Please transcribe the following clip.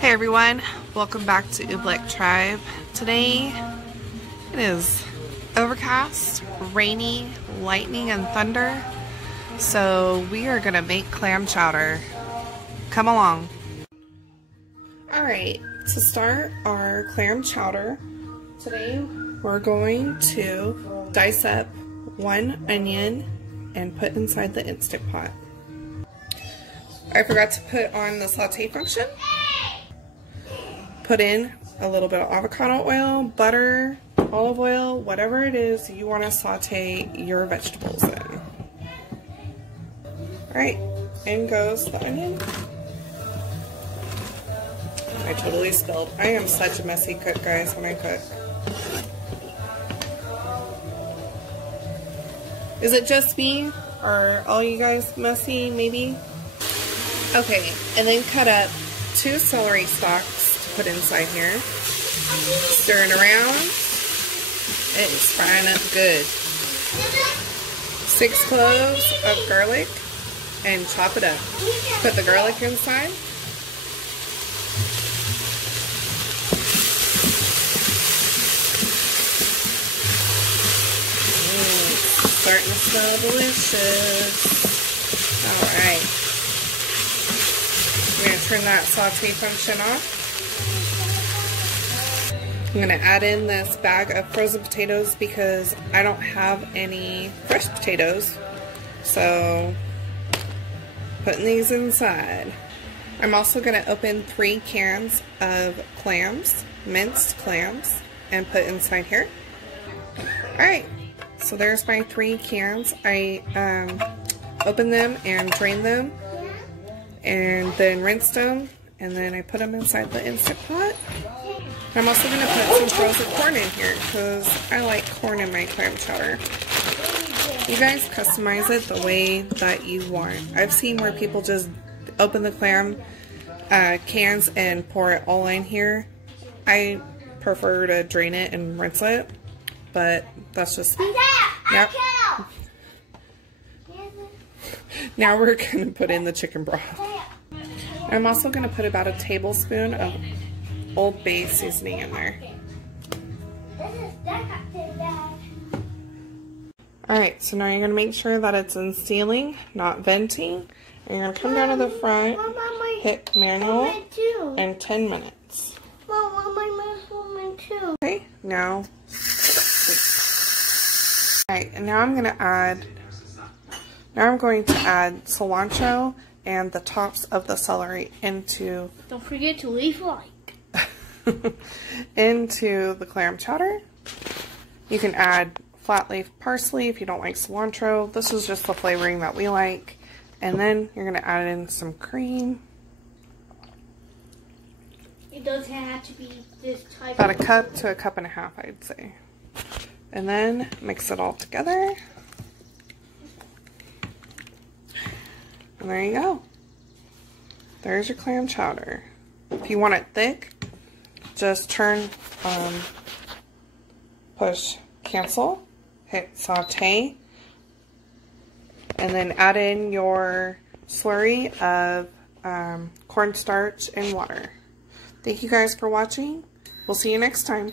Hey everyone, welcome back to Oobleck Tribe. Today it is overcast, rainy, lightning, and thunder. So we are gonna make clam chowder. Come along. Alright, to start our clam chowder, today we're going to dice up 1 onion and put inside the Instant Pot. I forgot to put on the saute function. Put in a little bit of avocado oil, butter, olive oil, whatever it is you want to saute your vegetables in. Alright, in goes the onion. I totally spilled. I am such a messy cook, guys, when I cook. Is it just me? Are all you guys messy, maybe? Okay, and then cut up 2 celery stalks to put inside here. Stir it around. It's frying up good. 6 cloves of garlic and chop it up. Put the garlic inside. Starting to smell delicious. Alright. I'm going to turn that saute function off. I'm going to add in this bag of frozen potatoes because I don't have any fresh potatoes. So, putting these inside. I'm also going to open 3 cans of clams, minced clams, and put inside here. Alright, so there's my 3 cans. I opened them and drained them, and then rinsed them, and then I put them inside the Instant Pot. I'm also going to put some frozen corn in here because I like corn in my clam chowder. You guys customize it the way that you want. I've seen where people just open the clam cans and pour it all in here. I prefer to drain it and rinse it, but that's just... Now we're going to put in the chicken broth. I'm also going to put about a tablespoon of Old Bay seasoning in there. Alright, so now you're going to make sure that it's in sealing, not venting. And you're going to come down to the front, hit manual, and 10 minutes. Okay, now... Alright, and now I'm going to add... cilantro and the tops of the celery into... Don't forget to leave a like. into the clam chowder. You can add flat leaf parsley if you don't like cilantro. This is just the flavoring that we like. And then you're going to add in some cream. It doesn't have to be this type. About a cup to a cup and a half, I'd say. And then mix it all together. And there you go. There's your clam chowder. If you want it thick, just turn, push cancel, hit saute, and then add in your slurry of cornstarch and water. Thank you guys for watching. We'll see you next time.